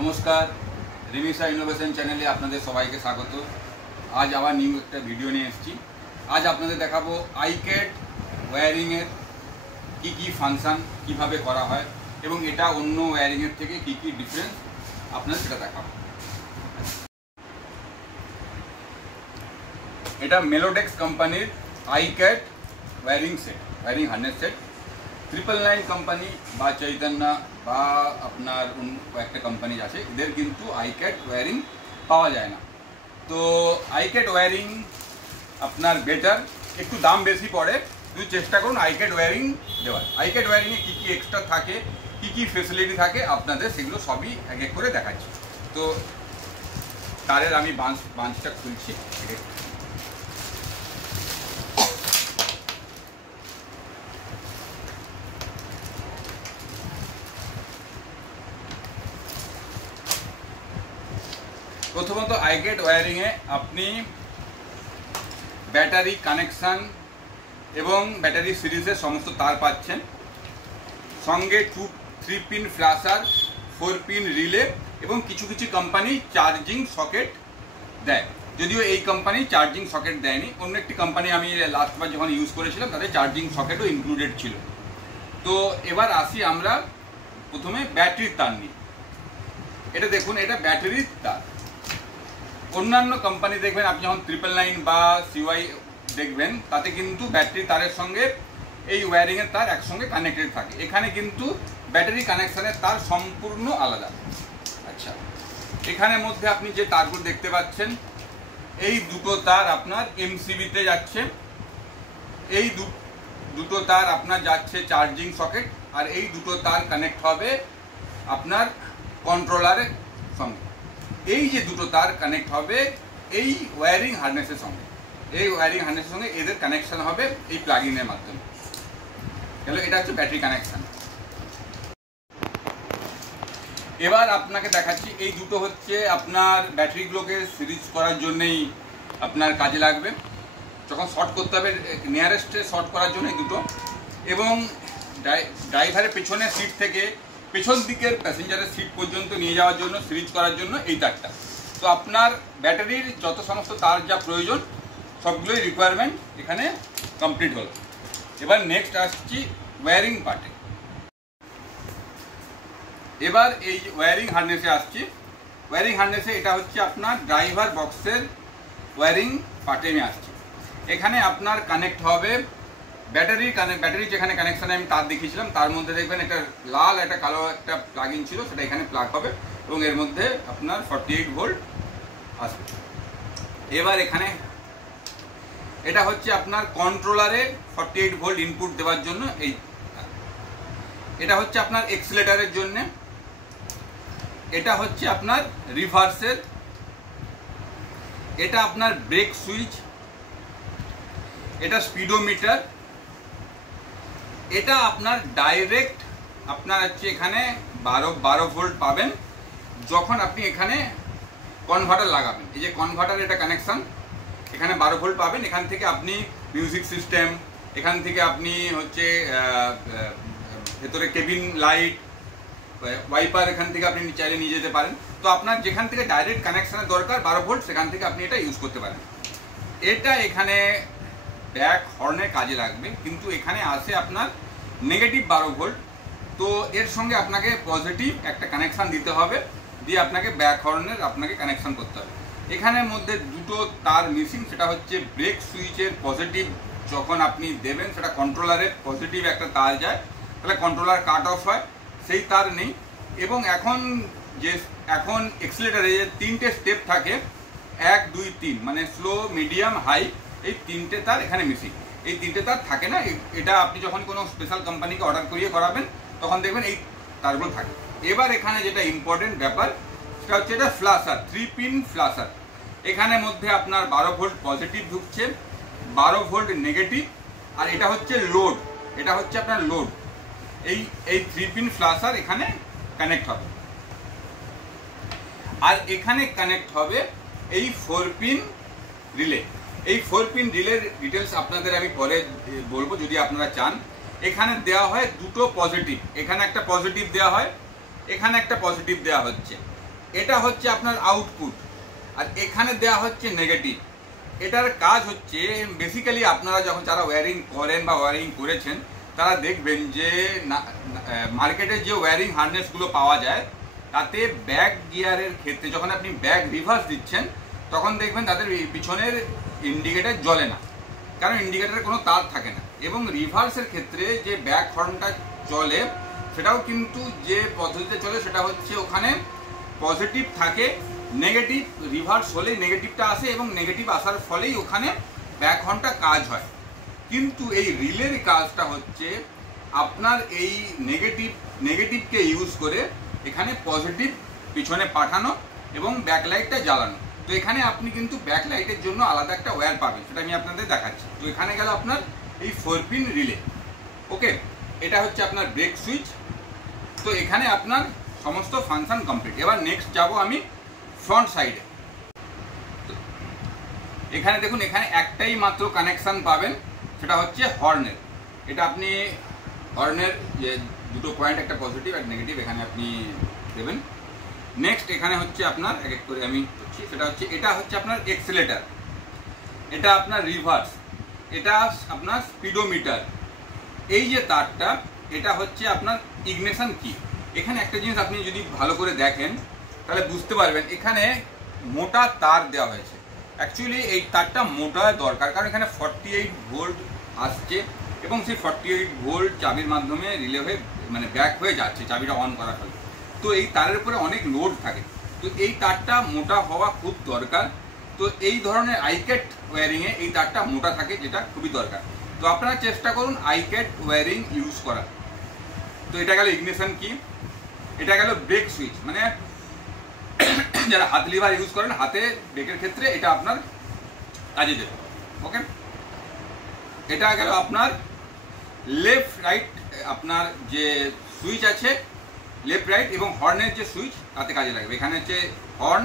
নমস্কার, রিমিসা ইনোভেশন চ্যানেলে আপনাদের সবাইকে স্বাগত। আজ আবার নিউ একটা ভিডিও নিয়ে এসেছি। আজ আপনাদের দেখাবো আইক্যাট ওয়্যারিংয়ের কী কী ফাংশান কীভাবে করা হয় এবং এটা অন্য ওয়্যারিংয়ের থেকে কী কী ডিফারেন্স আপনাদের সেটা দেখাবো। এটা মেলোডেক্স কোম্পানির iCat wiring set, wiring harness set. 999 company বা চৈতন্য বা আপনার কয়েকটা কোম্পানি আছে, এদের কিন্তু আইক্যাট ওয়্যারিং পাওয়া যায় না। তো আইক্যাট ওয়্যারিং আপনার বেটার, একটু দাম বেশি পড়ে, কিন্তু চেষ্টা করুন আইক্যাট ওয়্যারিং দেওয়ার। আইক্যাট ওয়্যারিংয়ে কী কী এক্সট্রা থাকে, কী কী ফেসিলিটি থাকে আপনাদের সেগুলো সবই এক এক করে দেখাচ্ছি। তো তারের আমি বাঞ্চটা খুলছি। প্রথমত আইক্যাট ওয়্যারিংয়ে আপনি ব্যাটারি কানেকশান এবং ব্যাটারি সিরিজের সমস্ত তার পাচ্ছেন, সঙ্গে 3 পিন ফ্ল্যাশার, 4 পিন রিলে এবং কিছু কিছু কোম্পানি চার্জিং সকেট দেয়। যদিও এই কোম্পানি চার্জিং সকেট দেয়নি, অন্য একটি কোম্পানি আমি লাস্টবার যখন ইউজ করেছিলাম তাদের চার্জিং সকেটও ইনক্লুডেড ছিল। তো এবার আসি আমরা প্রথমে ব্যাটারির তার নিই। এটা দেখুন, এটা ব্যাটারির তার। অন্যান্য কোম্পানি দেখবেন, আপনি যখন 999 বা সিওয়াই দেখবেন, তাতে কিন্তু ব্যাটারি তারের সঙ্গে এই ওয়্যারিংয়ের তার একসঙ্গে কানেক্টেড থাকে। এখানে কিন্তু ব্যাটারি কানেকশানের তার সম্পূর্ণ আলাদা। আচ্ছা, এখানের মধ্যে আপনি যে তারগুলো দেখতে পাচ্ছেন, এই দুটো তার আপনার এমসিবিতে যাচ্ছে, এই দুটো তার আপনার যাচ্ছে চার্জিং সকেট, আর এই দুটো তার কানেক্ট হবে আপনার কন্ট্রোলারের সঙ্গে। এই যে দুটো তার কানেক্ট হবে এই ওয়্যারিং হার্নেসের সঙ্গে, এই ওয়্যারিং হার্নেসের সঙ্গে এদের কানেকশন হবে এই প্লাগ ইনের মাধ্যমে। তাহলে এটা হচ্ছে ব্যাটারি কানেকশন। এবার আপনাকে দেখাচ্ছি, এই দুটো হচ্ছে আপনার ব্যাটারিগুলোকে সিরিজ করার জন্যেই আপনার কাজে লাগবে, যখন শর্ট করতে হবে নিয়ারেস্টে শর্ট করার জন্য এই দুটো। এবং ড্রাইভারের পেছনের সিট থেকে পেছন দিকের প্যাসেঞ্জারের সিট পর্যন্ত নিয়ে যাওয়ার জন্য, সিরিজ করার জন্য এই তারটা। তো আপনার ব্যাটারির যত সমস্ত তার যা প্রয়োজন সবগুলোই রিকোয়ারমেন্ট এখানে কমপ্লিট হলো। এবার নেক্সট আসছি ওয়্যারিং পার্টে। এবার এই ওয়্যারিং হার্নেসে আসছি। ওয়্যারিং হার্নেসে এটা হচ্ছে আপনার ড্রাইভার বক্সের ওয়্যারিং পার্টে আমি আসছি। এখানে আপনার কানেক্ট হবে ব্যাটারি যেখানে কানেকশানে আমি তার দেখিয়েছিলাম, তার মধ্যে দেখবেন একটা লাল একটা কালো একটা প্লাগ ইন ছিল, সেটা এখানে প্লাগ হবে এবং এর মধ্যে আপনার 48 ভোল্ট আসবে। এবার এখানে এটা হচ্ছে আপনার কন্ট্রোলারে 48 ভোল্ট ইনপুট দেওয়ার জন্য এই, এটা হচ্ছে আপনার এক্সিলেটারের জন্য, এটা হচ্ছে আপনার রিভার্সের, এটা আপনার ব্রেক সুইচ, এটা স্পিডোমিটার, এটা আপনার ডাইরেক্ট আপনার হচ্ছে এখানে 12 ভোল্ট পাবেন যখন আপনি এখানে কনভার্টার লাগাবেন। এই যে কনভার্টার, এটা কানেকশান, এখানে 12 ভোল্ট পাবেন। এখান থেকে আপনি মিউজিক সিস্টেম, এখান থেকে আপনি হচ্ছে ভেতরে কেবিন লাইট, ওয়াইপার, এখান থেকে আপনি চাইলে নিয়ে যেতে পারেন। তো আপনার যেখান থেকে ডাইরেক্ট কানেকশানের দরকার 12 ভোল্ট, সেখান থেকে আপনি এটা ইউজ করতে পারেন। এটা এখানে ব্যাক হর্নের কাজে লাগবে, কিন্তু এখানে আসে আপনার নেগেটিভ 12 ভোল্ট। তো এর সঙ্গে আপনাকে পজিটিভ একটা কানেকশান দিতে হবে, দিয়ে আপনাকে ব্যাক হর্নের আপনাকে কানেকশান করতে হবে। এখানের মধ্যে দুটো তার মিসিং, সেটা হচ্ছে ব্রেক সুইচের পজিটিভ যখন আপনি দেবেন, সেটা কন্ট্রোলারের পজিটিভ একটা তার যায়, তাহলে কন্ট্রোলার কাট অফ হয়, সেই তার নেই। এবং এখন এক্সিলেটারে যে 3টে স্টেপ থাকে, 1, 2, 3, মানে স্লো, মিডিয়াম, হাই, এই 3টে তার এখানে মিসিং। এই 3টে তার থাকে না, এটা আপনি যখন কোনো স্পেশাল কোম্পানিকে অর্ডার করিয়ে করাবেন তখন দেখবেন এই তারগুলো থাকে। এবার এখানে যেটা ইম্পর্টেন্ট ব্যাপার, সেটা হচ্ছে এটা ফ্ল্যাশার, 3 পিন ফ্ল্যাশার। এখানের মধ্যে আপনার 12 ভোল্ট পজিটিভ ঢুকছে, 12 ভোল্ট নেগেটিভ, আর এটা হচ্ছে লোড, এটা হচ্ছে আপনার লোড। এই 3 পিন ফ্ল্যাশার এখানে কানেক্ট হবে, আর এখানে কানেক্ট হবে এই 4 পিন রিলে। এই 4 পিন রিলের ডিটেলস আপনাদের আমি পরে বলবো যদি আপনারা চান। এখানে দেওয়া হয় দুটো পজিটিভ, এখানে একটা পজিটিভ দেওয়া হয়, এখানে একটা পজিটিভ দেওয়া হচ্ছে। এটা হচ্ছে আপনার আউটপুট, আর এখানে দেওয়া হচ্ছে নেগেটিভ। এটার কাজ হচ্ছে বেসিক্যালি আপনারা যখন যারা ওয়্যারিং করেন বা ওয়্যারিং করেছেন তারা দেখবেন যে মার্কেটে যে ওয়্যারিং হার্নেসগুলো পাওয়া যায় তাতে ব্যাক গিয়ারের ক্ষেত্রে যখন আপনি ব্যাক রিভার্স দিচ্ছেন তখন দেখবেন তাদের পিছনের ইন্ডিকেটর জ্বলে না, কারণ ইন্ডিকেটরের কোনো তার থাকে না। এবং রিভার্সের ক্ষেত্রে যে ব্যাক হর্নটা চলে সেটাও কিন্তু যে পদ্ধতিতে চলে সেটা হচ্ছে ওখানে পজিটিভ থাকে, নেগেটিভ রিভার্স হলেই নেগেটিভটা আসে এবং নেগেটিভ আসার ফলেই ওখানে ব্যাক হর্নটা কাজ হয়। কিন্তু এই রিলের কাজটা হচ্ছে আপনার এই নেগেটিভকে ইউজ করে এখানে পজিটিভ পিছনে পাঠানো এবং ব্যাকলাইটটা জ্বালানো। তো এখানে আপনি কিন্তু ব্যাকলাইটের জন্য আলাদা একটা ওয়্যার পাবেন, সেটা আমি আপনাদের দেখাচ্ছি। তো এখানে গেল আপনার এই 4 পিন রিলে। ওকে, এটা হচ্ছে আপনার ব্রেক সুইচ। তো এখানে আপনার সমস্ত ফাংশন কমপ্লিট। এবার নেক্সট যাব আমি ফ্রন্ট সাইডে। এখানে দেখুন, এখানে একটাই মাত্র কানেকশন পাবেন, সেটা হচ্ছে হর্নের। এটা আপনি হর্নের যে দুটো পয়েন্ট, একটা পজিটিভ একটা নেগেটিভ, এখানে আপনি দেবেন। নেক্সট এখানে হচ্ছে আপনার এক এক করে আমি করছি, সেটা হচ্ছে এটা হচ্ছে আপনার এক্সেলেটার, এটা আপনার রিভার্স, এটা আপনার স্পিডোমিটার। এই যে তারটা এটা হচ্ছে আপনার ইগনিশন কি। এখানে একটা জিনিস আপনি যদি ভালো করে দেখেন তাহলে বুঝতে পারবেন এখানে মোটা তার দেওয়া হয়েছে। অ্যাকচুয়ালি এই তারটা মোটা দরকার, কারণ এখানে 48 ভোল্ট আসছে এবং সেই 48 ভোল্ট চাবির মাধ্যমে রিলে হয়ে মানে ব্যাক হয়ে যাচ্ছে চাবিটা অন করার ফলে। তো এই তারের উপরে অনেক লোড থাকে, তো এই তারটা মোটা হওয়া খুব দরকার। তো এই ধরনের আইক্যাট ওয়্যারিংয়ে এই তারটা মোটা থাকে, যেটা খুবই দরকার। তো আপনারা চেষ্টা করুন আইক্যাট ওয়্যারিং ইউজ করার। তো এটা গেল ইগনিশন কি, এটা গেল ব্রেক সুইচ, মানে যারা হাত লিভার ইউজ করেন হাতে ব্রেকের ক্ষেত্রে এটা আপনার কাজে দেবে। ওকে, এটা গেল আপনার লেফট রাইট, আপনার যে সুইচ আছে লেফট রাইট এবং হর্নের যে সুইচ তাতে কাজে লাগবে। এখানে হচ্ছে হর্ন,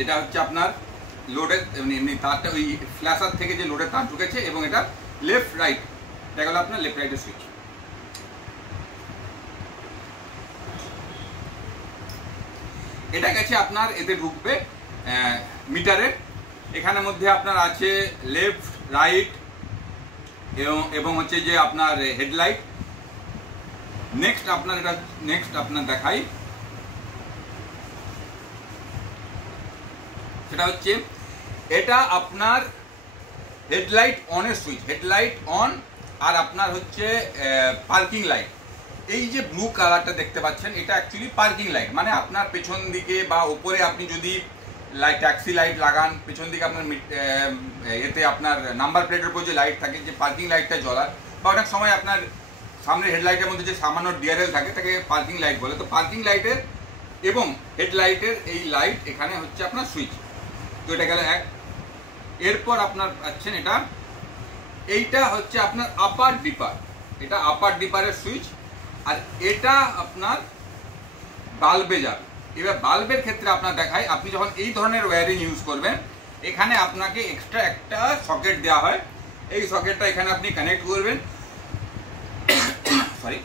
এটা হচ্ছে আপনার লোডের এমনি তারটা ওই ফ্ল্যাশার থেকে যে লোডের তার ঢুকেছে, এবং এটা লেফট রাইট, এটা গেল আপনার লেফট রাইটের সুইচ। এটা গেছে আপনার এতে ঢুকবে মিটারের। এখানের মধ্যে আপনার আছে লেফট রাইট এবং হচ্ছে যে আপনার হেডলাইট। নেক্সট আপনার এটা আপনার দেখাই, সেটা হচ্ছে এটা আপনার হেডলাইট অনের সুইচ, হেডলাইট অন। আর আপনার হচ্ছে পার্কিং লাইট, এই যে ব্লু কালারটা দেখতে পাচ্ছেন এটা অ্যাকচুয়ালি পার্কিং লাইট, মানে আপনার পেছন দিকে বা উপরে আপনি যদি ট্যাক্সি লাইট লাগান, পেছন দিকে আপনার এতে আপনার নাম্বার প্লেটের উপর যে লাইট থাকে, যে পার্কিং লাইটটা জ্বলার, বা অনেক সময় আপনার সামনের হেডলাইটের মধ্যে যে সামান্য ডিআরএল থাকে তাকে পার্কিং লাইট বলে। তো পার্কিং লাইটের এবং হেডলাইটের এই লাইট এখানে হচ্ছে আপনার সুইচ। তো এটা গেল এক। এরপর আপনার পাচ্ছেন এইটা হচ্ছে আপনার আপার ডিপার, এটা আপার ডিপারের সুইচ। আর এটা আপনার বাল্বে যাবে। এবার বাল্বের ক্ষেত্রে আপনার দেখাই, আপনি যখন এই ধরনের ওয়্যারিং ইউজ করবেন এখানে আপনাকে এক্সট্রা একটা সকেট দেওয়া হয়। এই সকেটটা এখানে আপনি কানেক্ট করবেন, সরি,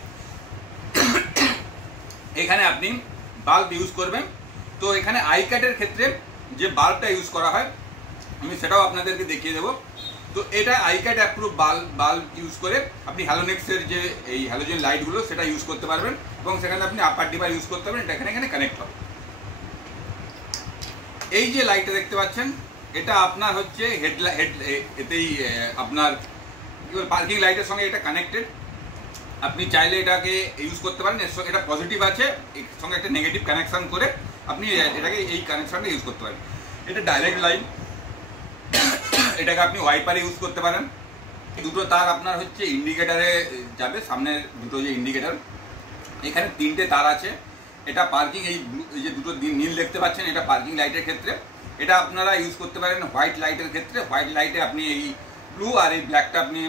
এখানে আপনি বাল্ব ইউজ করবেন। তো এখানে আইক্যাটের ক্ষেত্রে যে বাল্বটা ইউজ করা হয় আমি সেটাও আপনাদেরকে দেখিয়ে দেবো। তো এটা আইক্যাট অ্যাপ্রুভ বাল্ব ইউজ করে আপনি হ্যালোনেক্সের যে এই হ্যালোজেন লাইটগুলো সেটা ইউজ করতে পারবেন, এবং সেখানে আপনি আপার ডিপার ইউজ করতে পারবেন। এটা এখানে কানেক্ট হবে। এই যে লাইটটা দেখতে পাচ্ছেন এটা আপনার হচ্ছে এতেই আপনার পার্কিং লাইটের সঙ্গে এটা কানেক্টেড। আপনি চাইলে এটাকে ইউজ করতে পারেন, এর সঙ্গে এটা পজিটিভ আছে, এর সঙ্গে একটা নেগেটিভ কানেকশন করে আপনি এটাকে এই কানেকশনটা ইউজ করতে পারেন। এটা ডাইরেক্ট লাইন, এটাকে আপনি ওয়াইপারে ইউজ করতে পারেন। দুটো তার আপনার হচ্ছে ইন্ডিকেটারে যাবে, সামনের দুটো যে ইন্ডিকেটার, এখানে 3টে তার আছে। এটা পার্কিং, এই যে দুটো নীল দেখতে পাচ্ছেন এটা পার্কিং লাইটের ক্ষেত্রে। এটা আপনারা ইউজ করতে পারেন হোয়াইট লাইটের ক্ষেত্রে। হোয়াইট লাইটে আপনি এই ব্লু আর এই ব্ল্যাকটা আপনি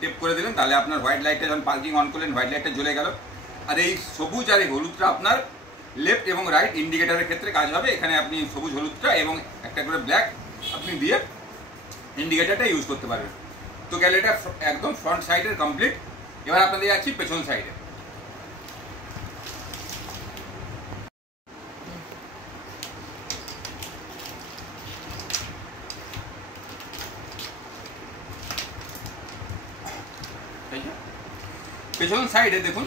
টেপ করে দিলেন, তাহলে আপনার হোয়াইট লাইটটা যখন পার্কিং অন করলেন হোয়াইট লাইটটা জ্বলে গেল। আর এই সবুজ আর এই হলুদটা আপনার লেফট এবং রাইট ইন্ডিকেটারের ক্ষেত্রে কাজ হবে। এখানে আপনি সবুজ হলুদটা এবং একটা করে ব্ল্যাক আপনি দিয়ে ইন্ডিকেটারটা ইউজ করতে পারবেন। তো গেলে এটা একদম ফ্রন্ট সাইডের কমপ্লিট। এবার আপনাদের যাচ্ছি পেছন সাইডে। পেছন সাইডে দেখুন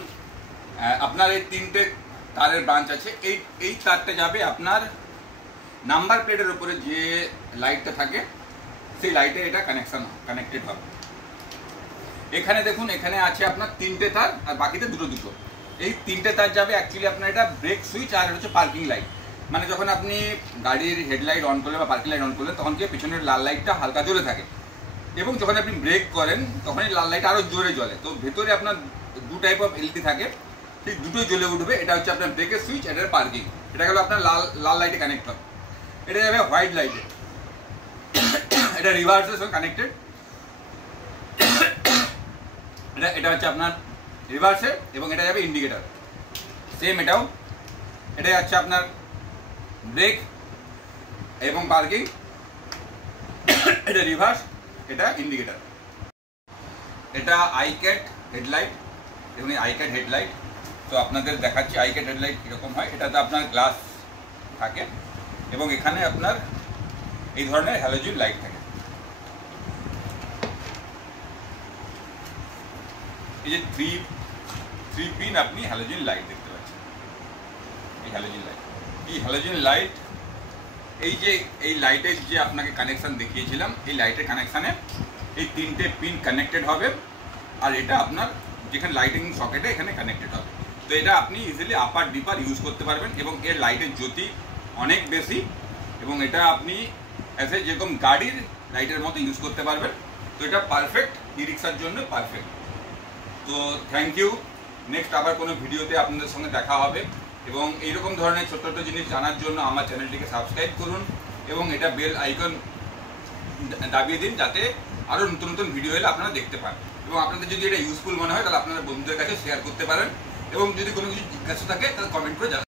আপনার এই 3টে তারের ব্রাঞ্চ আছে। এই তারটা যাবে আপনার নাম্বার প্লেটের উপরে যে লাইটটা থাকে সেই লাইটে এটা কানেক্টেড হবে। এখানে দেখুন এখানে আছে আপনার 3টে তার আর বাকিতে দুটো। এই 3টে তার যাবে অ্যাকচুয়ালি আপনার এটা ব্রেক সুইচ আর হচ্ছে পার্কিং লাইট। মানে যখন আপনি গাড়ির হেডলাইট অন করলেন বা পার্কিং লাইট অন করলেন তখন কি পেছনের লাল লাইটটা হালকা জ্বলে থাকে, এবং যখন আপনি ব্রেক করেন তখন এই লাল লাইট আরও জোরে জ্বলে। তো ভেতরে আপনার 2 টাইপ অফ এলইডি থাকে, সেই দুটোই জ্বলে উঠবে। এটা হচ্ছে আপনার ব্রেকের সুইচ, এটার পার্কিং। এটা গেল আপনার লাল লাইটে কানেক্ট হবে। এটা যাবে হোয়াইট লাইটে, এটা রিভার্সের সঙ্গে কানেক্টেড। এটা হচ্ছে আপনার রিভার্সে, এবং এটা যাবে ইন্ডিকেটার সেম। এটা যাচ্ছে আপনার ব্রেক এবং পার্কিং, এটা রিভার্স, এটা ইন্ডিকেটার। এটা আইক্যাট হেডলাইট, এবং এই আইক্যাট হেডলাইট তো আপনাদের দেখাচ্ছি আইক্যাট হেডলাইট কীরকম হয়। এটাতে আপনার গ্লাস থাকে এবং এখানে আপনার এই ধরনের হ্যালোজেন লাইট থাকে। এই যে থ্রি পিন আপনি হ্যালোজেন লাইট দেখতে পাচ্ছেন। এই হ্যালোজেন লাইট এই লাইটের যে আপনাকে কানেকশান দেখিয়েছিলাম, এই লাইটের কানেকশানে এই 3টে পিন কানেক্টেড হবে, আর এটা আপনার যেখানে লাইটিং সকেটে এখানে কানেক্টেড হবে। তো এটা আপনি ইজিলি আপার ডিপার ইউজ করতে পারবেন, এবং এর লাইটের জ্যোতি অনেক বেশি, এবং এটা আপনি যেরকম গাড়ির লাইটের মতো ইউজ করতে পারবেন। তো এটা পারফেক্ট, ই রিক্সার জন্য পারফেক্ট। তো থ্যাংক ইউ। নেক্সট আবার কোনো ভিডিওতে আপনাদের সঙ্গে দেখা হবে, এবং এইরকম ধরনের ছোট ছোট জিনিস জানার জন্য আমার চ্যানেলটিকে সাবস্ক্রাইব করুন, এবং এটা বেল আইকন দাবিয়ে দিন যাতে আরও নতুন নতুন ভিডিও এলে আপনারা দেখতে পান। এবং আপনাদের যদি এটা ইউজফুল মনে হয় তাহলে আপনারা বন্ধুদের কাছে শেয়ার করতে পারেন, এবং যদি কোনো কিছু জিজ্ঞাসা থাকে তাহলে কমেন্ট করে জানান।